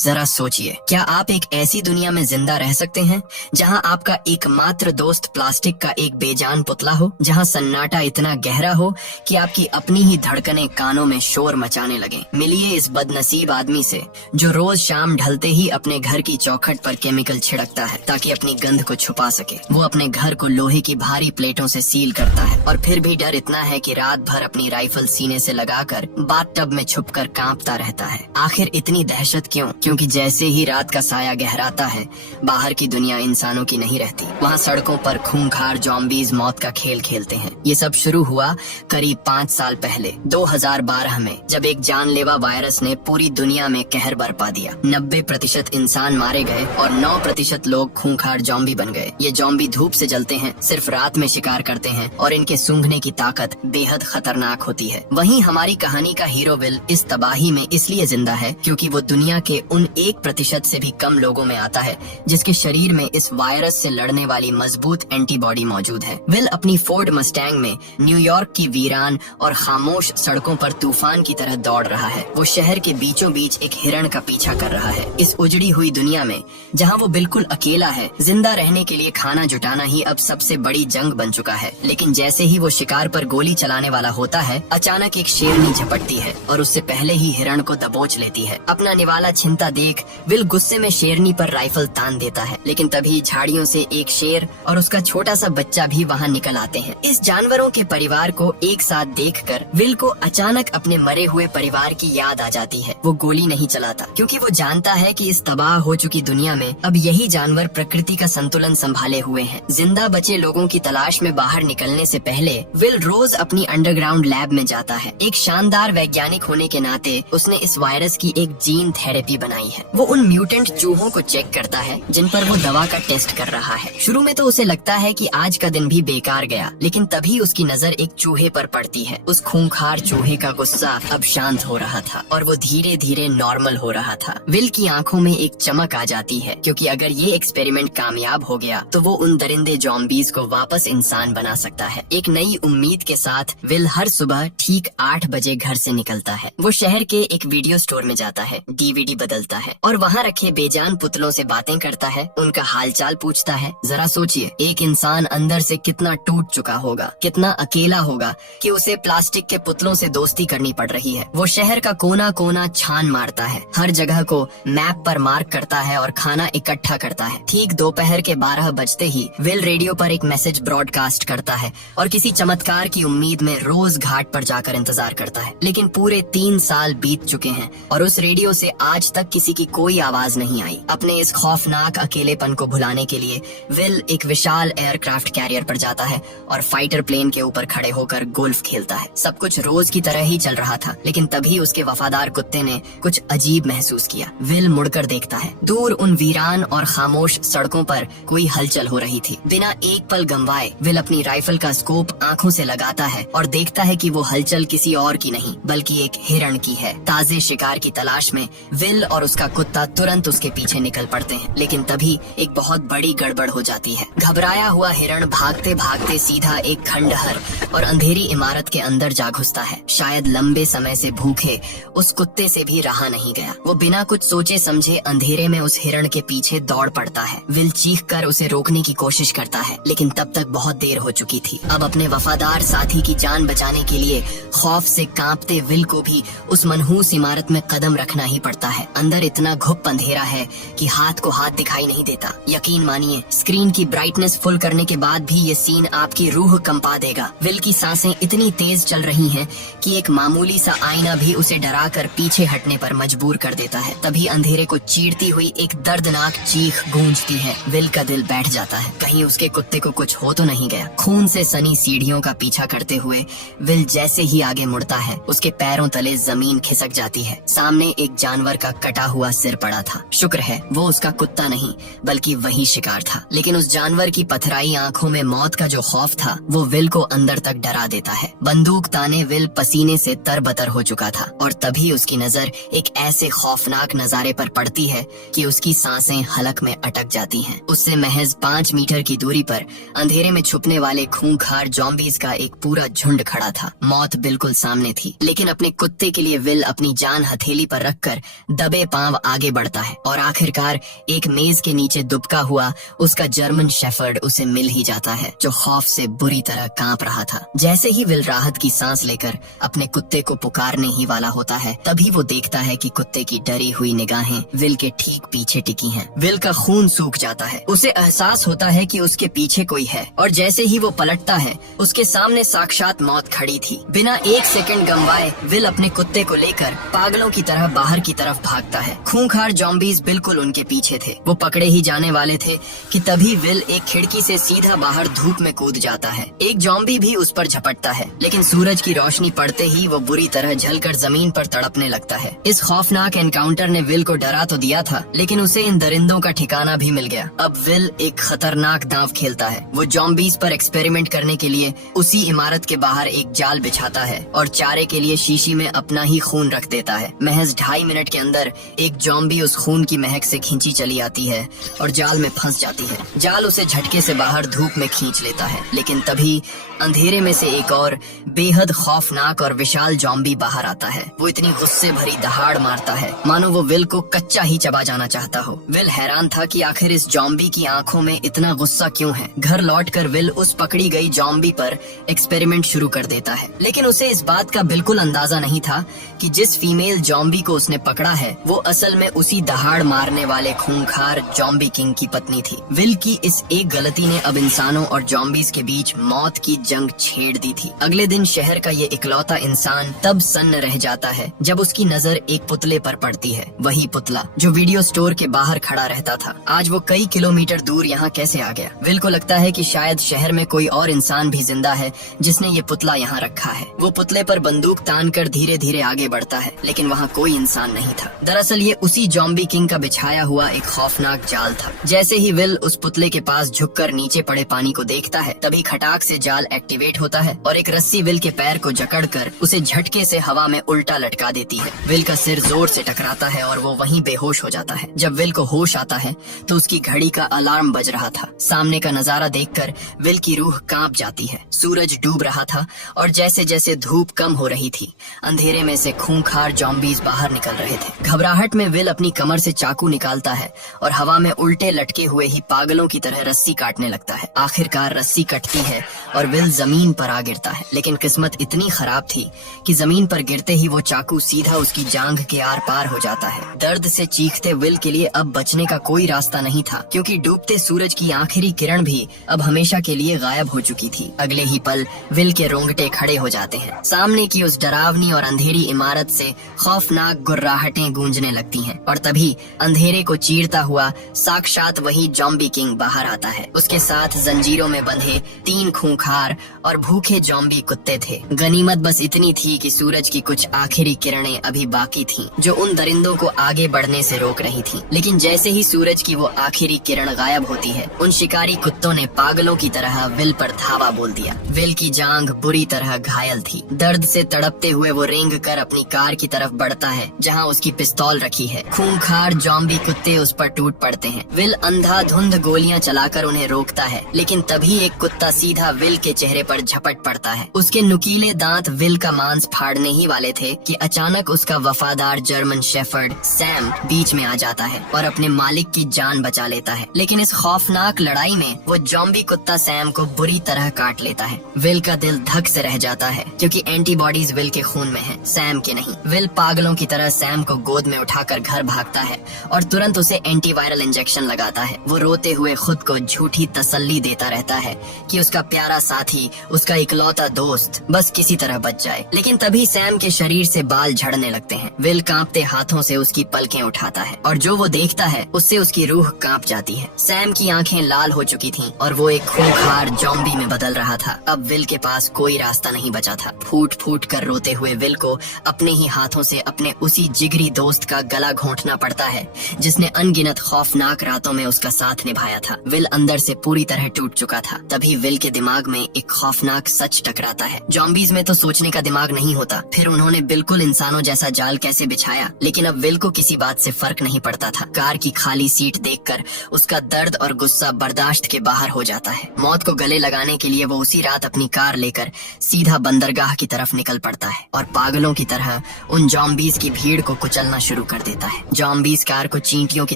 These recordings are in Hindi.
जरा सोचिए, क्या आप एक ऐसी दुनिया में जिंदा रह सकते हैं जहां आपका एकमात्र दोस्त प्लास्टिक का एक बेजान पुतला हो, जहां सन्नाटा इतना गहरा हो कि आपकी अपनी ही धड़कनें कानों में शोर मचाने लगे। मिलिए इस बदनसीब आदमी से जो रोज शाम ढलते ही अपने घर की चौखट पर केमिकल छिड़कता है ताकि अपनी गंध को छुपा सके। वो अपने घर को लोहे की भारी प्लेटों से सील करता है और फिर भी डर इतना है कि रात भर अपनी राइफल सीने से लगाकर बाथटब में छुपकर कांपता रहता है। आखिर इतनी दहशत क्यों? क्योंकि जैसे ही रात का साया गहराता है, बाहर की दुनिया इंसानों की नहीं रहती। वहाँ सड़कों पर खूंखार ज़ॉम्बीज़ मौत का खेल खेलते हैं। ये सब शुरू हुआ करीब 5 साल पहले 2012 में, जब एक जानलेवा वायरस ने पूरी दुनिया में कहर बरपा दिया। 90% इंसान मारे गए और 9% लोग खूंखार ज़ॉम्बी बन गए। ये ज़ॉम्बी धूप से जलते हैं, सिर्फ रात में शिकार करते हैं और इनके सूंघने की ताकत बेहद खतरनाक होती है। वहीं हमारी कहानी का हीरो विल इस तबाही में इसलिए जिंदा है क्योंकि वो दुनिया के उन 1% से भी कम लोगों में आता है जिसके शरीर में इस वायरस से लड़ने वाली मजबूत एंटीबॉडी मौजूद है। विल अपनी फोर्ड मस्टैंग में न्यूयॉर्क की वीरान और खामोश सड़कों पर तूफान की तरह दौड़ रहा है। वो शहर के बीचों बीच एक हिरण का पीछा कर रहा है। इस उजड़ी हुई दुनिया में जहाँ वो बिल्कुल अकेला है, जिंदा रहने के लिए खाना जुटाना ही अब सबसे बड़ी जंग बन चुका है। लेकिन जैसे ही वो शिकार पर गोली चलाने वाला होता है, अचानक एक शेरनी झपटती है और उससे पहले ही हिरण को दबोच लेती है। अपना निवाला छिनता देख विल गुस्से में शेरनी पर राइफल तान देता है, लेकिन तभी झाड़ियों से एक शेर और उसका छोटा सा बच्चा भी वहाँ निकल आते हैं। इस जानवरों के परिवार को एक साथ देखकर विल को अचानक अपने मरे हुए परिवार की याद आ जाती है। वो गोली नहीं चलाता क्योंकि वो जानता है कि इस तबाह हो चुकी दुनिया में अब यही जानवर प्रकृति का संतुलन संभाले हुए हैं। जिंदा बचे लोगों की तलाश में बाहर निकलने से पहले विल रोज अपनी अंडरग्राउंड लैब में जाता है। एक शानदार वैज्ञानिक होने के नाते उसने इस वायरस की एक जीन थेरेपी बनाई है। वो उन म्यूटेंट चूहों को चेक करता है जिन पर वो दवा का टेस्ट कर रहा है। शुरू में तो उसे लगता है कि आज का दिन भी बेकार गया, लेकिन तभी उसकी नजर एक चूहे पर पड़ती है। उस खूंखार चूहे का गुस्सा अब शांत हो रहा था और वो धीरे धीरे नॉर्मल हो रहा था। विल की आंखों में एक चमक आ जाती है क्योंकि अगर ये एक्सपेरिमेंट कामयाब हो गया तो वो उन दरिंदे ज़ॉम्बीज़ को वापस इंसान बना सकता है। एक नई उम्मीद के साथ विल हर सुबह ठीक 8 बजे घर से निकलता है। वो शहर के एक वीडियो स्टोर में जाता है, डीवीडी बदलता है और वहाँ रखे बेजान पुतलों से बातें करता है, उनका हालचाल पूछता है। जरा सोचिए, एक इंसान अंदर से कितना टूट चुका होगा, कितना अकेला होगा कि उसे प्लास्टिक के पुतलों से दोस्ती करनी पड़ रही है। वो शहर का कोना कोना छान मारता है, हर जगह को मैप पर मार्क करता है और खाना इकट्ठा करता है। ठीक दोपहर के 12 बजते ही विल रेडियो पर एक मैसेज ब्रॉडकास्ट करता है और किसी चमत्कार की उम्मीद में रोज घाट पर जाकर इंतजार करता है। लेकिन पूरे 3 साल बीत चुके हैं और उस रेडियो से आज तक किसी की कोई आवाज नहीं आई। अपने इस खौफनाक अकेलेपन को भुलाने के लिए विल एक विशाल एयरक्राफ्ट कैरियर पर जाता है और फाइटर प्लेन के ऊपर खड़े होकर गोल्फ खेलता है। सब कुछ रोज की तरह ही चल रहा था, लेकिन तभी उसके वफादार कुत्ते ने कुछ अजीब महसूस किया। विल मुड़कर देखता है, दूर उन वीरान और खामोश सड़कों पर कोई हलचल हो रही थी। बिना एक पल गंवाए विल अपनी राइफल का स्कोप आंखों से लगाता है और देखता है कि वो हलचल किसी और की नहीं बल्कि एक हिरण की है। ताजे शिकार की तलाश में विल और उसका कुत्ता तुरंत उसके पीछे निकल पड़ते हैं, लेकिन तभी एक बहुत बड़ी गड़बड़ हो जाती है। घबराया हुआ हिरण भागते भागते सीधा एक खंडहर और अंधेरी इमारत के अंदर जा घुसता है। शायद लंबे समय से भूखे उस कुत्ते से भी रहा नहीं गया। वो बिना कुछ सोचे समझे अंधेरे में उस हिरण के पीछे दौड़ पड़ता है। विल चीख कर उसे रोकने की कोशिश करता है, लेकिन तब तक बहुत देर हो चुकी थी। अब अपने वफादार साथी की जान बचाने के लिए खौफ से कांपते विल को भी उस मनहूस इमारत में कदम रखना ही पड़ता है। अंदर इतना घुप अंधेरा है कि हाथ को हाथ दिखाई नहीं देता। यकीन मानिए, स्क्रीन की ब्राइटनेस फुल करने के बाद भी ये सीन आपकी रूह कंपा देगा। विल की सांसें इतनी तेज चल रही हैं कि एक मामूली सा आईना भी उसे डराकर पीछे हटने पर मजबूर कर देता है। तभी अंधेरे को चीरती हुई एक दर्दनाक चीख गूंजती है। विल का दिल बैठ जाता है, कहीं उसके कुत्ते को कुछ हो तो नहीं गया। खून से सनी सीढ़ियों का पीछा करते हुए विल जैसे ही आगे मुड़ता है, उसके पैरों तले जमीन खिसक जाती है। सामने एक जानवर का कटा हुआ सिर पड़ा था। शुक्र है वो उसका कुत्ता नहीं बल्कि वही शिकार था, लेकिन उस जानवर की पथराई आंखों में मौत का जो खौफ था वो विल को अंदर तक डरा देता है। बंदूक ताने विल पसीने से तरबतर हो चुका था और तभी उसकी नजर एक ऐसे खौफनाक नजारे पर पड़ती है कि उसकी सांसें हलक में अटक जाती हैं। उससे महज 5 मीटर की दूरी पर अंधेरे में छुपने वाले खूंखार ज़ॉम्बीज़ का एक पूरा झुंड खड़ा था। मौत बिल्कुल सामने थी, लेकिन अपने कुत्ते के लिए विल अपनी जान हथेली पर रखकर दबे पांव आगे बढ़ता है और आखिरकार एक मेज के नीचे दुबका हुआ उसका जर्मन शेफर्ड उसे मिल ही जाता है, जो खौफ से बुरी तरह कांप रहा था। जैसे ही विल राहत की सांस लेकर अपने कुत्ते को पुकारने ही वाला होता है, तभी वो देखता है कि कुत्ते की डरी हुई निगाहें विल के ठीक पीछे टिकी हैं। विल का खून सूख जाता है, उसे एहसास होता है कि उसके पीछे कोई है, और जैसे ही वो पलटता है उसके सामने साक्षात मौत खड़ी थी। बिना एक सेकंड गंवाए विल अपने कुत्ते को लेकर पागलों की तरह बाहर की तरफ भागता है। खूंखार जॉम्बीज बिल्कुल उनके पीछे थे। वो पकड़े ही जाने वाले थे कि तभी विल एक खिड़की से सीधा बाहर धूप में कूद जाता है। एक जॉम्बी भी उस पर झपटता है, लेकिन सूरज की रोशनी पड़ते ही वो बुरी तरह जलकर जमीन पर तड़पने लगता है। इस खौफनाक एनकाउंटर ने विल को डरा तो दिया था, लेकिन उसे इन दरिंदों का ठिकाना भी मिल गया। अब विल एक खतरनाक दांव खेलता है। वो जॉम्बीज पर एक्सपेरिमेंट करने के लिए उसी इमारत के बाहर एक जाल बिछाता है और चारे के लिए शीशी में अपना ही खून रख देता है। महज 2.5 मिनट के अंदर एक जॉम्बी उस खून की महक से खींची चली आती है और जाल में फंस जाती है। जाल उसे झटके से बाहर धूप में खींच लेता है, लेकिन तभी अंधेरे में से एक और बेहद खौफनाक और विशाल जॉम्बी बाहर आता है। वो इतनी गुस्से भरी दहाड़ मारता है मानो वो विल को कच्चा ही चबा जाना चाहता हो। विल हैरान था कि आखिर इस जॉम्बी की आंखों में इतना गुस्सा क्यों है। घर लौटकर विल उस पकड़ी गई जॉम्बी पर एक्सपेरिमेंट शुरू कर देता है, लेकिन उसे इस बात का बिल्कुल अंदाजा नहीं था कि जिस फीमेल जॉम्बी को उसने पकड़ा है वो असल में उसी दहाड़ मारने वाले खूंखार जॉम्बी किंग की पत्नी थी। विल की इस एक गलती ने अब इंसानों और जॉम्बीज के बीच मौत की जंग छेड़ दी थी। अगले दिन शहर का ये इकलौता इंसान तब सन्न रह जाता है जब उसकी नजर एक पुतले पर पड़ती है। वही पुतला जो वीडियो स्टोर के बाहर खड़ा रहता था, आज वो कई किलोमीटर दूर यहाँ कैसे आ गया। विल को लगता है कि शायद शहर में कोई और इंसान भी जिंदा है जिसने ये पुतला यहाँ रखा है। वो पुतले पर बंदूक तानकर धीरे धीरे आगे बढ़ता है, लेकिन वहाँ कोई इंसान नहीं था। दरअसल ये उसी जॉम्बी किंग का बिछाया हुआ एक खौफनाक जाल था। जैसे ही विल उस पुतले के पास झुककर नीचे पड़े पानी को देखता है, तभी खटाक से जाल एक्टिवेट होता है और एक रस्सी विल के पैर को जकड़कर उसे झटके से हवा में उल्टा लटका देती है। विल का सिर जोर से टकराता है और वो वहीं बेहोश हो जाता है। जब विल को होश आता है तो उसकी घड़ी का अलार्म बज रहा था। सामने का नजारा देखकर विल की रूह कांप जाती है। सूरज डूब रहा था और जैसे जैसे धूप कम हो रही थी, अंधेरे में से खूंखार जॉम्बीज बाहर निकल रहे थे। घबराहट में विल अपनी कमर से चाकू निकालता है और हवा में उल्टे लटके हुए ही पागलों की तरह रस्सी काटने लगता है। आखिरकार रस्सी कटती है और विल जमीन पर आ गिरता है, लेकिन किस्मत इतनी खराब थी कि जमीन पर गिरते ही वो चाकू सीधा उसकी जांघ के आर पार हो जाता है। दर्द से चीखते विल के लिए अब बचने का कोई रास्ता नहीं था, क्योंकि डूबते सूरज की आखिरी किरण भी अब हमेशा के लिए गायब हो चुकी थी। अगले ही पल विल के रोंगटे खड़े हो जाते हैं। सामने की उस डरावनी और अंधेरी इमारत से खौफनाक गुर्राहटें गूंजने लगती हैं और तभी अंधेरे को चीरता हुआ साक्षात वही जॉम्बी किंग बाहर आता है। उसके साथ जंजीरों में बंधे 3 खूंखार और भूखे जॉम्बी कुत्ते थे। गनीमत बस इतनी थी कि सूरज की कुछ आखिरी किरणें अभी बाकी थीं, जो उन दरिंदों को आगे बढ़ने से रोक रही थीं। लेकिन जैसे ही सूरज की वो आखिरी किरण गायब होती है, उन शिकारी कुत्तों ने पागलों की तरह विल पर धावा बोल दिया। विल की जांघ बुरी तरह घायल थी। दर्द से तड़पते हुए वो रेंग कर अपनी कार की तरफ बढ़ता है, जहाँ उसकी पिस्तौल रखी है। खूंखार जॉम्बी कुत्ते उस पर टूट पड़ते हैं। विल अंधाधुंध गोलियां चलाकर उन्हें रोकता है, लेकिन तभी एक कुत्ता सीधा विल के चेहरे पर झपट पड़ता है। उसके नुकीले दांत विल का मांस फाड़ने ही वाले थे कि अचानक उसका वफादार जर्मन शेफर्ड सैम बीच में आ जाता है और अपने मालिक की जान बचा लेता है। लेकिन इस खौफनाक लड़ाई में वो जॉम्बी कुत्ता सैम को बुरी तरह काट लेता है। विल का दिल धक से रह जाता है, क्योंकि एंटीबॉडीज विल के खून में है, सैम के नहीं। विल पागलों की तरह सैम को गोद में उठाकर घर भागता है और तुरंत उसे एंटीवायरल इंजेक्शन लगाता है। वो रोते हुए खुद को झूठी तसल्ली देता रहता है कि उसका प्यारा साथी, उसका इकलौता दोस्त बस किसी तरह बच जाए। लेकिन तभी सैम के शरीर से बाल झड़ने लगते हैं। विल कांपते हाथों से उसकी पलकें उठाता है और जो वो देखता है उससे उसकी रूह कांप जाती है। सैम की आंखें लाल हो चुकी थीं और वो एक खूंखार जॉम्बी में बदल रहा था। अब विल के पास कोई रास्ता नहीं बचा था। फूट फूट कर रोते हुए विल को अपने ही हाथों से अपने उसी जिगरी दोस्त का गला घोंटना पड़ता है जिसने अनगिनत खौफनाक रातों में उसका साथ निभाया था। विल अंदर से पूरी तरह टूट चुका था। तभी विल के दिमाग में एक खौफनाक सच टकराता है। जॉम्बीज में तो सोचने का दिमाग नहीं होता, फिर उन्होंने बिल्कुल इंसानों जैसा जाल कैसे बिछाया। लेकिन अब विल को किसी बात से फर्क नहीं पड़ता था। कार की खाली सीट देखकर उसका दर्द और गुस्सा बर्दाश्त के बाहर हो जाता है। मौत को गले लगाने के लिए वो उसी रात अपनी कार लेकर सीधा बंदरगाह की तरफ निकल पड़ता है और पागलों की तरह उन जॉम्बीज की भीड़ को कुचलना शुरू कर देता है। जॉम्बीज कार को चींटियों की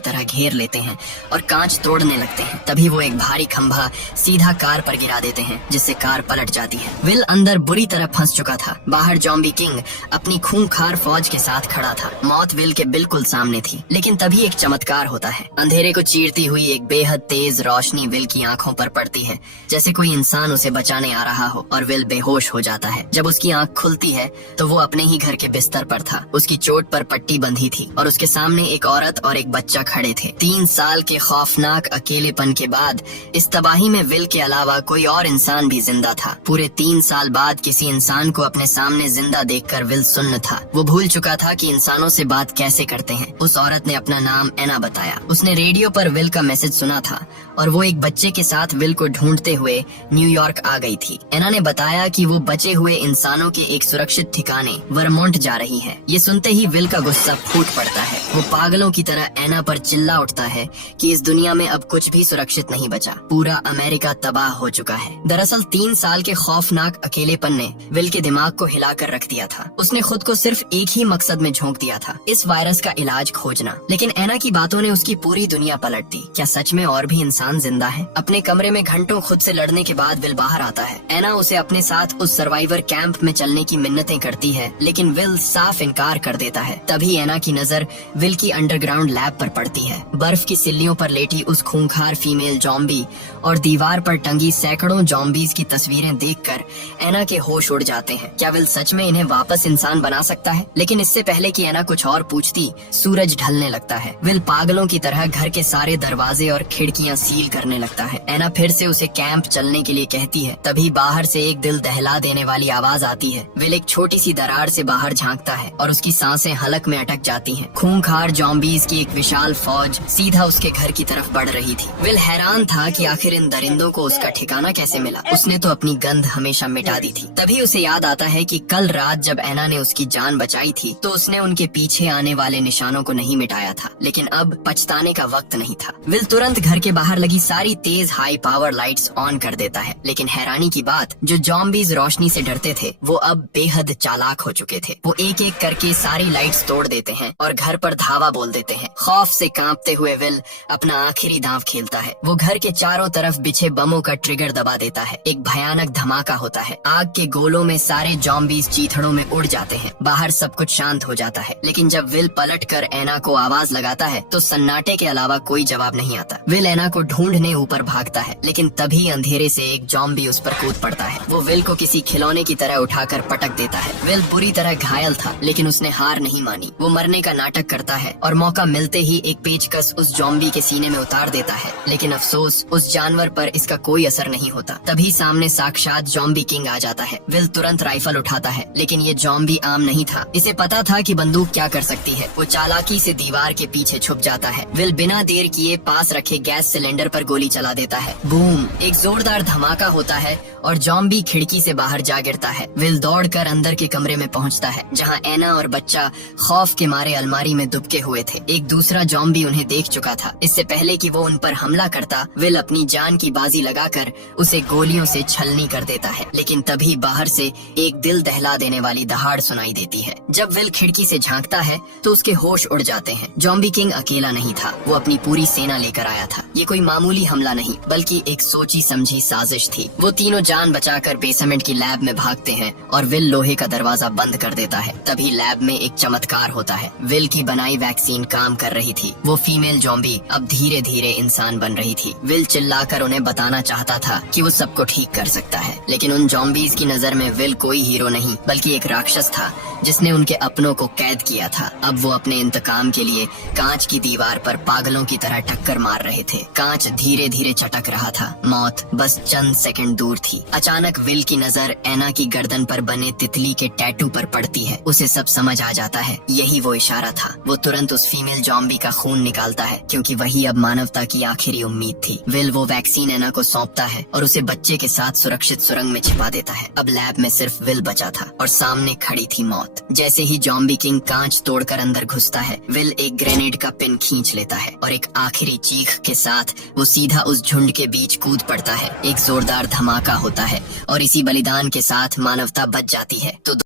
तरह घेर लेते हैं और कांच तोड़ने लगते हैं। तभी वो एक भारी खंभा सीधा कार पर गिरा देते हैं, जिससे कार पलट जाती है। विल अंदर बुरी तरह फंस चुका था। बाहर जॉम्बी किंग अपनी खूंखार फौज के साथ खड़ा था। मौत विल के बिल्कुल सामने थी। लेकिन तभी एक चमत्कार होता है। अंधेरे को चीरती हुई एक बेहद तेज रोशनी विल की आंखों पर पड़ती है, जैसे कोई इंसान उसे बचाने आ रहा हो, और विल बेहोश हो जाता है। जब उसकी आंख खुलती है तो वो अपने ही घर के बिस्तर पर था। उसकी चोट पर पट्टी बंधी थी और उसके सामने एक औरत और एक बच्चा खड़े थे। 3 साल के खौफनाक अकेलेपन के बाद इस तबाही में विल के अलावा कोई और इंसान भी जिंदा था। पूरे 3 साल बाद किसी इंसान को अपने सामने जिंदा देखकर विल सुन्न था। वो भूल चुका था कि इंसानों से बात कैसे करते हैं। उस औरत ने अपना नाम एना बताया। उसने रेडियो पर विल का मैसेज सुना था और वो एक बच्चे के साथ विल को ढूंढते हुए न्यूयॉर्क आ गई थी। एना ने बताया कि वो बचे हुए इंसानों के एक सुरक्षित ठिकाने वर्मोंट जा रही है। ये सुनते ही विल का गुस्सा फूट पड़ता है। वो पागलों की तरह एना पर चिल्ला उठता है कि इस दुनिया में अब कुछ भी सुरक्षित नहीं बचा। पूरा अमेरिका तबाह हो चुका है। दरअसल 3 साल के खौफनाक अकेलेपन ने विल के दिमाग को हिलाकर रख दिया था। उसने खुद को सिर्फ एक ही मकसद में झोंक दिया था, इस वायरस का इलाज खोजना। लेकिन एना की बातों ने उसकी पूरी दुनिया पलट दी। क्या सच में और भी इंसान जिंदा है? अपने कमरे में घंटों खुद से लड़ने के बाद विल बाहर आता है। एना उसे अपने साथ उस सर्वाइवर कैंप में चलने की मिन्नतें करती है, लेकिन विल साफ इनकार कर देता है। तभी एना की नजर विल की अंडरग्राउंड लैब पर पड़ती है। बर्फ की सिल्लियों पर लेटी उस खूंखार फीमेल जॉम्बी और दीवार पर टंगी सैकड़ों जॉम्बीज की तस्वीरें देखकर एना के होश उड़ जाते हैं। क्या विल सच में इन्हें वापस इंसान बना सकता है? लेकिन इससे पहले कि एना कुछ और पूछती, सूरज ढलने लगता है। विल पागलों की तरह घर के सारे दरवाजे और खिड़कियां सील करने लगता है। एना फिर से उसे कैंप चलने के लिए कहती है। तभी बाहर से एक दिल दहला देने वाली आवाज आती है। विल एक छोटी सी दरार से बाहर झांकता है और उसकी सांसें हलक में अटक जाती हैं। खूंखार जॉम्बीज की एक विशाल फौज सीधा उसके घर की तरफ बढ़ रही थी। विल हैरान था कि आखिर इन दरिंदों को उसका ठिकाना कैसे मिला। उसने तो अपनी गंध हमेशा मिटा दी थी। तभी उसे याद आता है कि कल रात जब एना ने उसकी जान बचाई थी तो उसने उनके पीछे आने वाले निशानों को नहीं मिटाया था। लेकिन अब पछताने का वक्त नहीं था। विल तुरंत घर के बाहर लगी सारी तेज हाई पावर लाइट्स ऑन कर देता है। लेकिन हैरानी की बात, जो जॉम्बीज रोशनी से डरते थे वो अब बेहद चालाक हो चुके थे। वो एक एक करके सारी लाइट्स तोड़ देते हैं और घर पर धावा बोल देते हैं। खौफ से कांपते हुए विल अपना आखिरी दांव खेलता है। वो घर के चारों तरफ बिछे बमों का ट्रिगर दबा देता है। एक भयानक धमाका होता है। आग के गोलों में सारे जॉम्बीज चीथड़ों में उड़ जाते हैं। बाहर सब कुछ शांत हो जाता है। लेकिन जब विल पलट कर एना को आवाज लगाता है तो सन्नाटे के अलावा कोई जवाब नहीं आता। विल एना को ढूंढने ऊपर भागता है, लेकिन तभी अंधेरे से एक जॉम्बी उस पर कूद पड़ता है। वो विल को किसी खिलौने की तरह उठाकर पटक देता है। विल बुरी तरह घायल था, लेकिन उसने हार नहीं मानी। वो मरने का नाटक करता है और मौका मिलते ही एक पेचकस उस जॉम्बी के सीने में उतार देता है। लेकिन अफसोस, उस जानवर पर इसका कोई असर नहीं होता। तभी सामने साक्षात जॉम्बी किंग आ जाता है। विल तुरंत राइफल उठाता है, लेकिन ये जॉम्बी आम नहीं था। इसे पता था कि बंदूक क्या कर सकती है। वो चालाकी से दीवार के पीछे छुप जाता है। विल बिना देर किए पास रखे गैस सिलेंडर पर गोली चला देता है। बूम! एक जोरदार धमाका होता है और जॉम्बी खिड़की से बाहर जा गिरता है। विल दौड़कर अंदर के कमरे में पहुंचता है, जहां एना और बच्चा खौफ के मारे अलमारी में दुबके हुए थे। एक दूसरा जॉम्बी उन्हें देख चुका था। इससे पहले कि वो उन पर हमला करता, विल अपनी जान की बाजी लगाकर उसे गोलियों से छलनी कर देता है। लेकिन तभी बाहर से एक दिल दहला देने वाली दहाड़ सुनाई देती है। जब विल खिड़की से झांकता है तो उसके होश उड़ जाते हैं। जॉम्बी किंग अकेला नहीं था, वो अपनी पूरी सेना लेकर आया था। ये कोई मामूली हमला नहीं, बल्कि एक सोची समझी साजिश थी। वो तीनों जान बचाकर बेसमेंट की लैब में भागते हैं और विल लोहे का दरवाजा बंद कर देता है। तभी लैब में एक चमत्कार होता है। विल की बनाई वैक्सीन काम कर रही थी। वो फीमेल जॉम्बी अब धीरे धीरे इंसान बन रही थी। विल चिल्लाकर उन्हें बताना चाहता था कि वो सबको ठीक कर सकता है, लेकिन उन जॉम्बीज की नजर में विल कोई हीरो नहीं, बल्कि एक राक्षस था जिसने उनके अपनों को कैद किया था। अब वो अपने इंतकाम के लिए कांच की दीवार पर पागलों की तरह टक्कर मार रहे थे। कांच धीरे धीरे चटक रहा था। मौत बस चंद सेकंड दूर थी। अचानक विल की नजर एना की गर्दन पर बने तितली के टैटू पर पड़ती है। उसे सब समझ आ जाता है, यही वो इशारा था। वो तुरंत उस फीमेल जॉम्बी का खून निकालता है, क्योंकि वही अब मानवता की आखिरी उम्मीद थी। विल वो वैक्सीन एना को सौंपता है और उसे बच्चे के साथ सुरक्षित सुरंग में छिपा देता है। अब लैब में सिर्फ विल बचा था और सामने खड़ी थी मौत। जैसे ही जॉम्बी किंग कांच तोड़कर अंदर घुसता है, विल एक ग्रेनेड का पिन खींच लेता है और एक आखिरी चीख के साथ वो सीधा उस झुंड के बीच कूद पड़ता है। एक जोरदार धमाका होता है और इसी बलिदान के साथ मानवता बच जाती है। तो